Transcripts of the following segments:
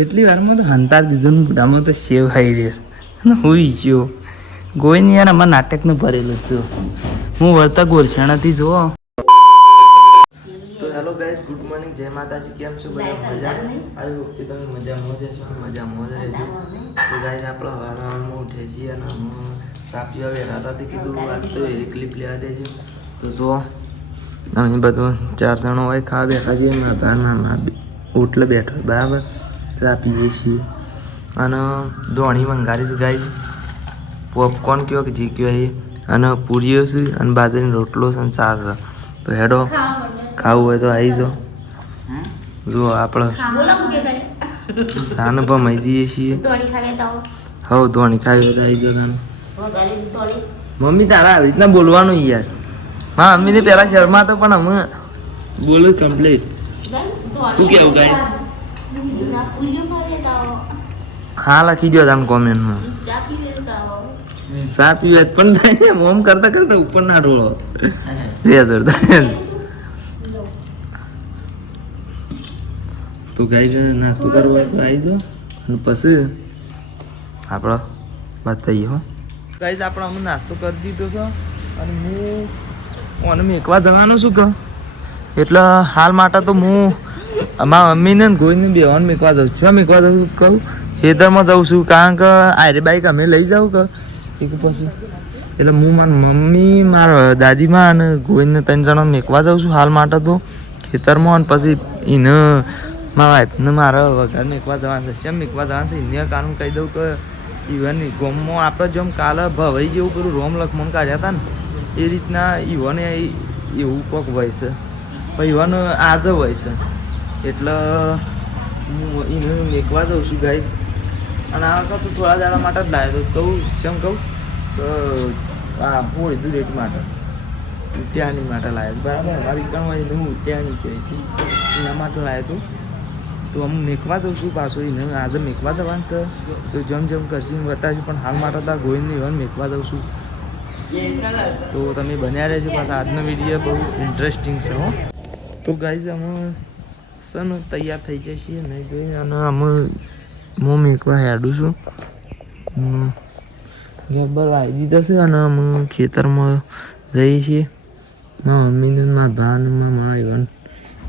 એટલી વારમાં તો હંતાર દીધું ને મોઢામાં તો સેવ ખાઈ રહ્યો હોઈ ગયો ગોઈને યાર અમારા નાટકનું ભરેલું છું હું વળતા ગોરછાણાથી જુઓ. તો હેલો ગાઈઝ, ગુડ મોર્નિંગ, જય માતાજી. કેમ છો બધા? મજા આવી હોપ કે તમે મજા મોજે છો, મજા મોજ રહેજો. તો ગાઈઝ આપણે હવારમાં ઉઠે છીએ અને ચા પીવા બેઠા હતા તે કીધું આજ તો એ ક્લિપ લેવા દેજો. તો જુઓ અમે બધું 4 જણો હોય ખાવા બેઠા છીએ. મારા ભાઈ ઓટલે બેઠો હોય બરાબર, ચા પીએ છીએ અને દોણી મંગાવી છે ગાઈઝ, પોપકોર્ન કયો કે જે કયો એ, અને પૂરીઓ છે અને બાજરીનો રોટલો છે અને ચા છે. તો હેડો ખાવું હોય તો આવી જાઓ. જુઓ આપણે સાનું પણ મહી દઈએ છીએ. હવે ધોણી ખાવી હોય તો આવી જાઓ તમે. મમ્મી તારા આવી રીતના બોલવાનું યાર. હા મમ્મીને પહેલાં શર્મા તો પણ અમે બોલો કમ્પ્લીટ. શું કેવું ગાય? હા લખી દો તમે કોમેન્ટમાં. ચા પીવે પણ મોમ કરતા કરતા ઉપર ના ઢોળો. 2000 તો ગાઈ નાસ્તો કરવો હોય તો આવી જાઓ અને પછી આપણે બતાવીએ. હો ગાઈઝ આપણે અમે નાસ્તો કરી દીધો છે અને હું અને મેકવા જવાનું છું કે એટલે હાલ માટે તો હું અમારા મમ્મીને ગોઈને બેવાને મેકવા જાઉં છું. મેકવા જાઉં કહું ખેતરમાં જાઉં છું કારણ કે આરે બાઈક અમે લઈ જાઉં કે એક પછી એટલે હું મારી મમ્મી મારા દાદીમાં અને ગોઈને 3 જણા મેકવા જાઉં છું હાલ માટે તો ખેતરમાં. અને પછી એને મારા વાઈફને મારા વઘાર મેકવા જવાનું છે. શેમ મેકવા જવાનું છે એને કારણ કહી દઉં કે ઈવન ગોમમાં આપણે જેમ કાલે ભવાઈ જેવું પેલું રોમ લખમણ કાઢ્યા હતા ને એ રીતના ઈવને એવું કોક હોય છે પણ ઈવન આજે હોય છે એટલે હું એને મેકવા જાઉં છું ગાઈઝ. અને આ વખત તો થોડા દાડા માટે જ લાવ્યો તો કહું શેમ કહું તો આ હોળી દુરેટ માટે ત્યાંની માટે લાવ્યો બરાબર. અમારી કણ હોય તો હું ત્યાંની કહે છે એના માટે લાવ્યો હતું. તો અમે મેકવા જઉં છું પાછું એને આજે મેકવા જવાનું છે તો જેમ જેમ કરશું બતાવીશું. પણ હાલ માટે તો ગોઈને ઇવન મેકવા જઉં છું. તો તમે બન્યા રહેજો પાછા. આજનો વિડીયો બહુ ઇન્ટરેસ્ટિંગ છે. હો તો ગાઈઝ અમે સન તૈયાર થઈ જાય છીએ નહીં જોઈને અને અમે હું મેકવા હેડું છું. ગબ્બર આવી દીધો છે અને અમે ખેતરમાં જઈએ છીએ. મારા મમ્મીને મારા ભાને મારા ઇવન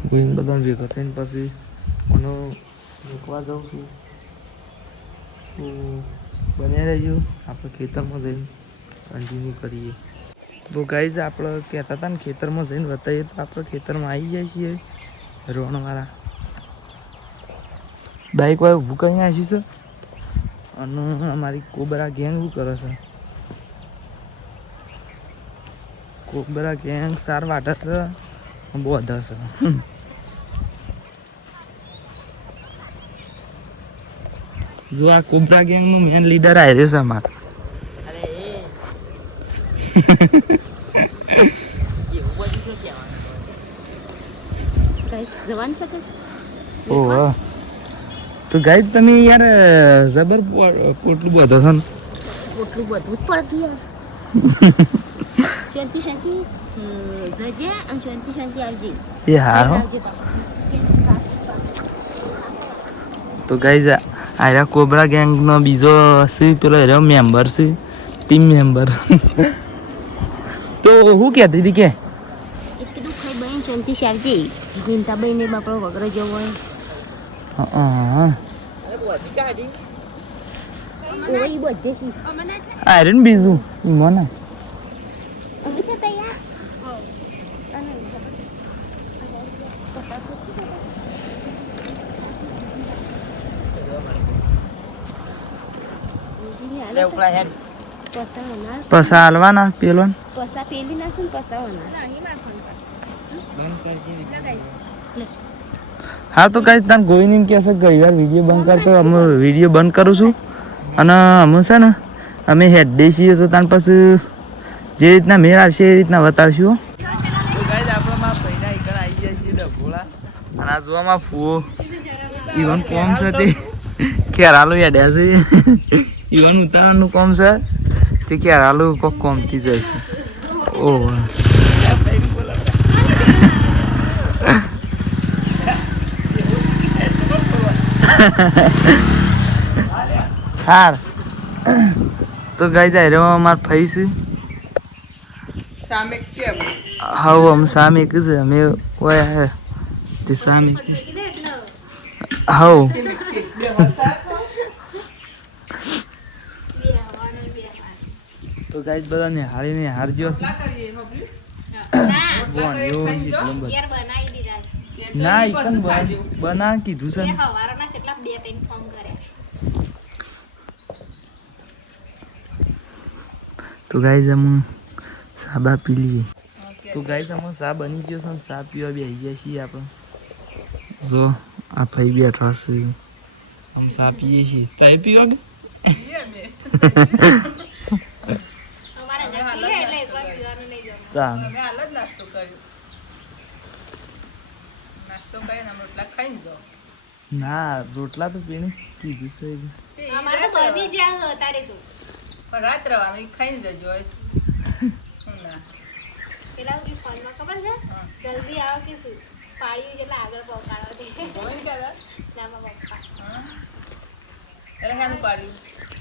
ગોઈને બધા ભેગા થઈને પછી મને મૂકવા જાઉં છું. તો બન્યા રહેજો આપણે ખેતરમાં જઈને કન્ટિન્યુ કરીએ. તો ગાઈઝ આપણે કહેતા હતા ને ખેતરમાં જઈને બતાવીએ તો આપણે ખેતરમાં આવી જાય છીએ. રોણવાળા બાઈક વાળું ઊભું કરીને આવ્યું છે અને અમારી કોબરા ગેંગ શું કરે છે? કોબરા ગેંગ સાર વાટે છે બહુ બધા છે. જો આ કોબરા ગેંગ નું મેન લીડર આવ્યો છે અમારે. ઓહ તો ગાઈઝ તમે યાર જબર પોટલું બધો છો ને. પોટલું બધું જ પડતું યાર. શાંતિ શાંતિ જજે અને શાંતિ શાંતિ આવજે. એ હા હો. તો ગાઈઝ આ કોબરા ગેંગનો બીજો છે પેલો એરો મેમ્બર છે, ટીમ મેમ્બર. તો હું કહેતી હતી કે એટલું ખાઈ બહેન શાંતિ શાંતિ જીનતા બહેને બાપડો વગર જવો હોય. આયરન બીજું મને પસા હાલવાના પેલો પસા પેલી નાખું પસાવાના. હા તો કઈ તને ગોઈને એમ કહેશે ઘણી વાર વિડીયો બંધ કરતો અમે વિડીયો બંધ કરું છું અને અમે છે ને અમે હેડે છીએ તો તાર પછી જે રીતના મેળ આવશે એ રીતના બતાવશું. અને આ જોવામાં ફૂવો ઇવન કોમ છે તે ખેરાલું હેડ્યા છે. ઇવન ઉતારવાનું કોમ છે તે ખેરાલું કોક કોમથી જાય છે. ઓહ હાર તો ગાઈ જાય રે માર ફઈસ સામે કેમ હાવ આમ સામે કીધું અમે ઓય હે તે સામે હાવ તો ગાઈ બધા ને હારીને હારજો છે ના ઈકન બના કીધું છે ને. તો ગાઈ જમ સાબા પી લઈએ તો ગાઈ તમે સા બની ગયો છે ને સા પીવા બેસી જાય છીએ આપણે જો આ ભાઈ બેઠા છે આમ સા પીએ છીએ તાઈ પીવા કે ચાલ અમે હાલ જ નાસ્તો કર્યો નાસ્તો કરીને અમે રોટલા ખાઈને જાઓ ના રોટલા તો પીને કીધું છે પણ રાત રહેવાનું એ ખાઈને જજો શું ના જલ્દી આવો કે શું પાડ્યું જેટલા આગળ પહોંચાડો છે જોઈને કહેતા નામાં પપ્પા એટલે શાનું પાડ્યું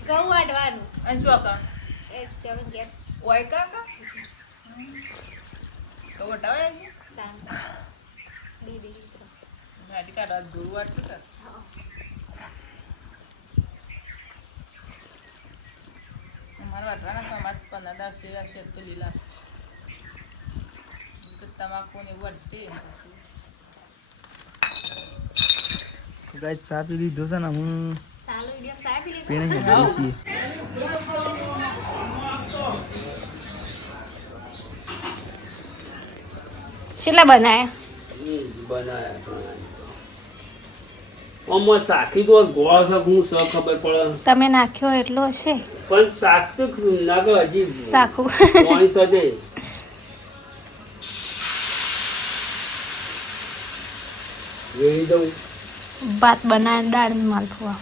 ઘઉં વાટવાનું અને ચોકા એ જમીન ગેસ ઓય કાકા તો વટાવે દીદી ભાજી કાઢવા ગુરુવાર છે કર અમારે વાટવાના સમાજ 15 સેવા છે તો લીલા છે તમાકુ ને એવું વટતી તો ગાઈ ચા પી લીધો છે ને હું ચાલો વિડીયો સાહેબ લીધો પીને હેડી છીએ કેટલા બનાયા આમાં સાખી તો ગોળ છે હું સ ખબર પડે તમે નાખ્યો એટલો હશે પણ શાક તો ના કે હજી સાખું પાણી સાથે વેરી દઉં ભાત બનાવે દાળ માલપુઆ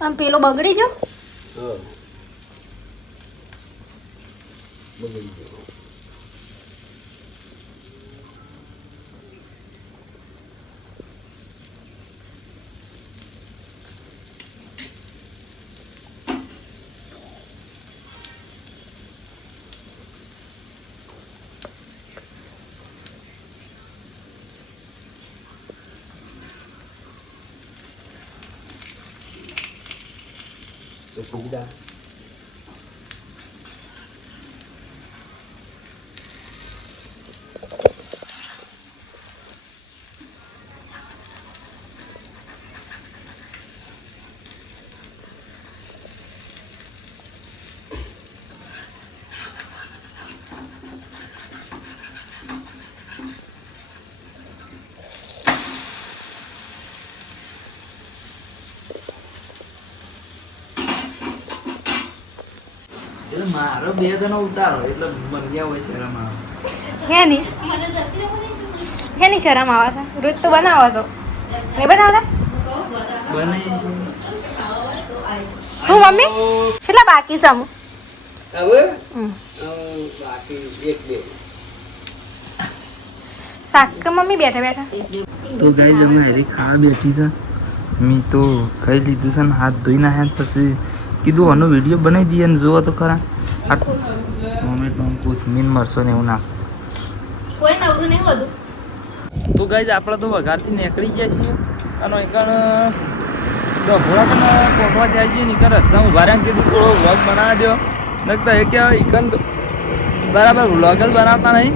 આમ પેલો બગડી જો હા બગડી ગયો સુવિધા એટલે મારો 2 જણો ઉતારો એટલે બન્યા હોય છે રમા હેની શરમ આવે છે રોજ તો બનાવો છો નહીં બનાવતા બનાવી છે તું મમ્મી કેટલા બાકી છે અમુક હવે હમ. બાકી એક બે શાક કે મમ્મી બેઠા બેઠા તો ગાઈ અમે હેરી ખાવા બેઠી છે મેં તો ખાઈ લીધું છે ને હાથ ધોઈ નાખ્યા પછી કીધું આનો વિડીયો બનાવી દઈએ ને જુઓ તો ખરા આ ટોમેટો કોથમીર મરચો ને એવું નાખ કોઈ નવરું નહીં વધુ તો ગાઈ આપણે તો વઘારથી નીકળી ગયા છીએ અને એકણ ડભોળા પણ પહોંચવા જાય છીએ નીકળ રસ્તા ઉભા રહ્યા કીધું થોડો વ્લોગ બનાવી દો નકતા એ કહેવાય એકણ તો બરાબર વ્લોગ જ બનાવતા નહીં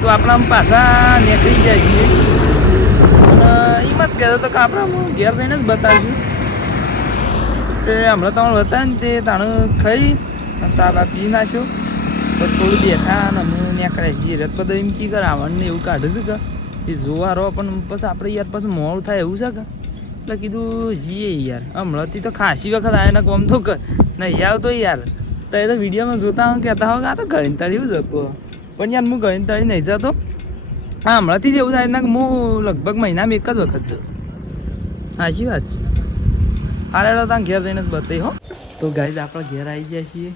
તો આપણે આમ પાછા નીકળી જાય છીએ અને એમ જ કહેતો તો કે આપણે ઘેર જઈને જ બતાવીશું કે હમણાં તમને બતાવે ને તે તાણું ખાઈ સાબા પી નાખ્યો તો થોડું બેઠા અને અમે નીકળ્યા છીએ રત બધા એમ કી કરે આવવાનું ને એવું કાઢે છે કે એ જોવા રહો પણ પછી આપણે યાર પછી મોડું થાય એવું છે કે એટલે કીધું જઈએ યાર હમણાંથી તો ખાસી વખત આવે ને કોમ તો નહીં આવતો યાર તો એ તો વિડીયોમાં જોતા હું કહેતા હોઉં કે આ તો ગળીને તળ્યું જતો પણ યાર હું ગળીને તળી નહીં જતો હા હમણાંથી જ એવું થાય ને કે હું લગભગ મહિનામાં એક જ વખત છું સાચી વાત છે હારે ત્યાં ઘેર જઈને જ બતાવી હો તો ગાઈઝ આપણે ઘેર આવી જાય છીએ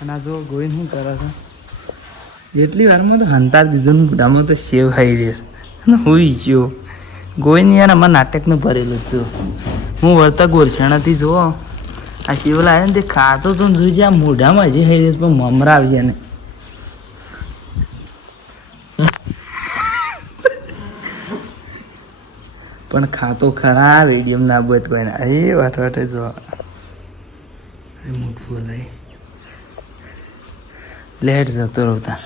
અને આ જો ગોઈને શું કરે છે જેટલી વારમાં તો હંતાર દીધું ને મોઢામાં તો સેવ ખાઈ રહ્યો અને હોઈ ગયો ગોઈને યાર અમારા નાટકનું ભરેલું છું હું વળતા ગોરછાણાથી જો આ શિવલા આવે ને તે ખાતો તો જોઈજે આ મોઢામાં હજી ખાઈ રહ્યો પણ મમરા આવશે ને પણ ખાતો ખરા રેડિયમ ના બત કોઈ ના એ વાટ વાટે જો મોટું લઈ લેટ જતો રહતા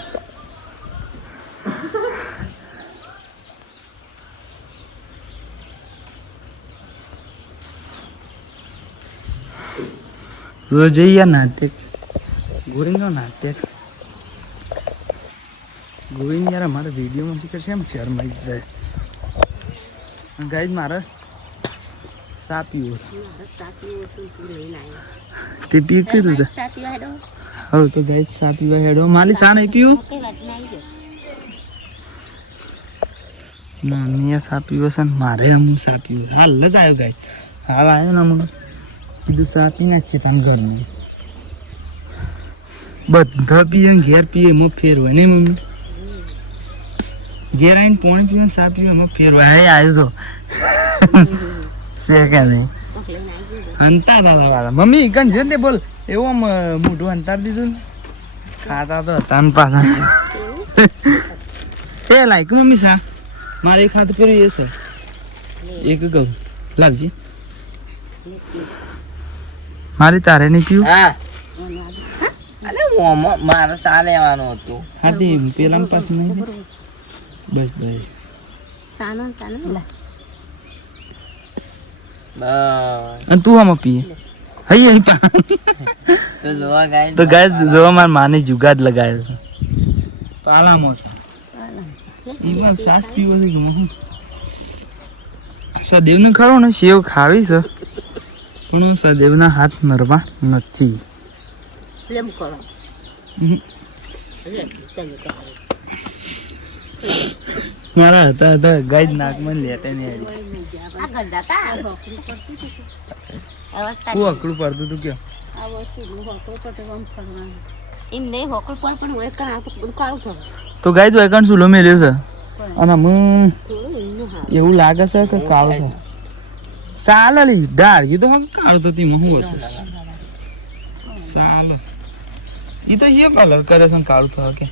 જો જઈએ નાટક ગોવિંદનો નાટક ગોવિંદ યાર અમારે વિડીયોમાં શીખર છે એમ શેર મળી જાય ગાઈડ મારે સા પીવો છે તે પી કીધું તે હવે તો ગાઈડ સા પીવા હેડો માલી સા નહીં પીવું ના મેં સા પીવો છે ને મારે અમુક સા પીવો હાલ જ આવ્યો ગાઈડ હાલ આવ્યો ને અમુક કીધું સા પીને જ છે તાન ઘરનું બધા પીએ ઘેર પીએ એમાં ફેર હોય નહીં મમ્મી ઘેર આવીને પાણી પીવા સા પીવા એમાં ફેર હોય હા આવ્યો છો છે કે નહીં હંતા દાદા વાળા મમ્મી કન છે તે બોલ એવું આમ મોઢું અંતાર દીધું ને ખાતા તો હતા ને પાછા એ લાઈક મમ્મી સા મારે એક હાથ કર્યું એ છે એક કહું લાવજી મારી તારે નહીં પીવું હા અરે મારે સા લેવાનું હતું હાથી પેલા પાસે નહીં બસ બસ સાનો અને તું આમાં પીએ હઈ અહીં પા તો જોવા ગાય તો ગાય જોવા મારા માને જુગાડ લગાવ્યો છે પાલામાં છે એ પણ સાસ પીવો છે હું સદેવને ખરો ને સેવ ખાવી છે પણ સદેવના હાથ નરવા નથી લેમ કરો મારા હતા ગાય નાકમાં લેટે નહીં આ ગંદાતા હું અકડું પડતું તું કયો એમ નહીં હોકળ પર પણ હોય કારણ આ તો બધું કાળું થયું તો ગાય તો એકાઉન્ટ સુલો મેલ્યો છે અને હું થોડું એમનું હા એવું લાગે છે કે કાળું છે સાલ લી ડાળગી તો હા કાળું થતી હું હતું સાલ એ તો એ કલર કરે છે કાળું થયો કે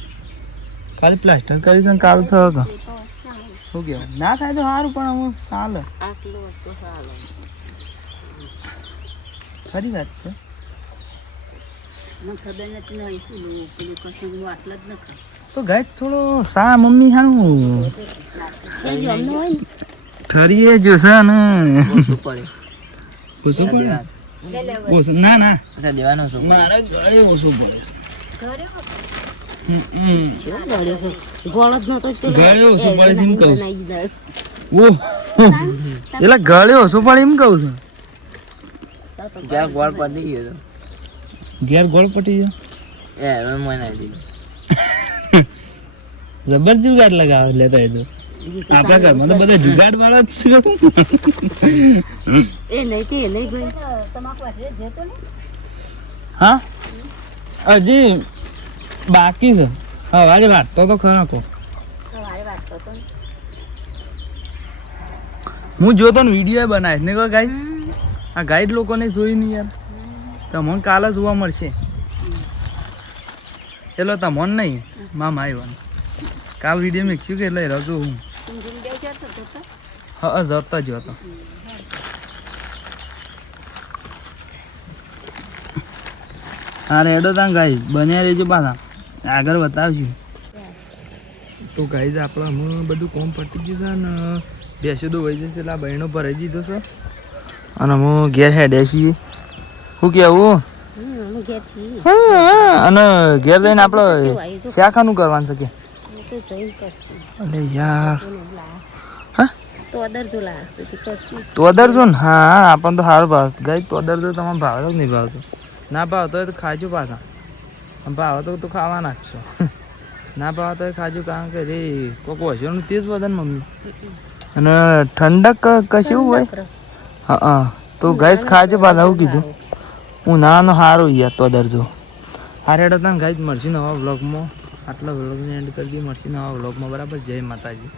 ખાલી પ્લાસ્ટર કરી છે કાળું થયો કે શું કહેવાય ના થાય તો સારું પણ હું સાલ આટલું તો સારું ખરી વાત છે મને ખબર નથી ને શું પેલું કશું આટલા જ નથી તો ગાય થોડો સા મમ્મી હાનું છે જ અમને હોય ને ઠરીએ જોશે ને પડે ઓછો પડે ઓછો ના ના અચ્છા દેવાનો શું મારા ગળે ઓછો પડે છે ગોળ જ નતો ગળે ઓછો પડે છે એમ કહું છું ઓહ એટલે ગળે ઓછો પડે એમ કહું છું ત્યાં ગોળ પડી ગયો તો ઘેર ગોળ પટી ગયો એ હવે મને આવી દીધું જબર જુગાડ લગાવે લેતા એ તો આપણા ઘરમાં તો બધા જુગાડ વાળા જ છે એ નહીં તે નહીં ગઈ તમાકુ વાસરે જતો ને હા હજી બાકી છે હા વારે વાટતો તો ખરા કો સવારે વાત કરતો ને હું જોતો ને વિડીયો બનાવીશ ને કહો ગાઈડ આ ગાઈડ લોકોને જોઈ નહીં યાર તમને કાલે જોવા મળશે એટલે તમને નહીં મામા આવ્યા કાલ વિડીયો મેક્યું કે એટલે રજો હું હા જતા જ હતો હા રેડો તાં ગાઈ બન્યા રહેજો પાછા આગળ બતાવજો તો ગાઈ આપણે હમણાં બધું કોમ પટી ગયું છે ને બેસ્યો તો વહી જશે એટલે આ બહેનો ભરાઈ દીધો છે અને હું ઘેર હેડ્યા છીએ શું કેવું અમે ગયા છીએ હા અને ઘેર જઈને આપણે શાખાનું કરવાનું છે કે તો જઈ કરશું અલે યાર એને લાસ હા તો અદર જો લાસ તો કરશું તો અદરજો ને હા આપણને તો સારું ભાવ ગઈ તો અદરજો તમારે ભાવ જ નહીં ભાવતું ના ભાવતો હોય તો ખાજો પાછા ભાવ તો ખાવાના જ છો ના ભાવ તો ખાજો કારણ કે રે કોક વસ્યુનું તેજ વધે ને મમ્મી અને ઠંડક કશું હોય હા તો ગાઈસ ખાજો પાછા આવું કીધું ઉનાળાનો સારું યાર તો અદરજો હારે હતા ગાઈસ મળશે નવા વ્લોગમાં આટલા વ્લોગને એન્ડ કરી દઈએ મળશે નવા વ્લોગમાં બરાબર જય માતાજી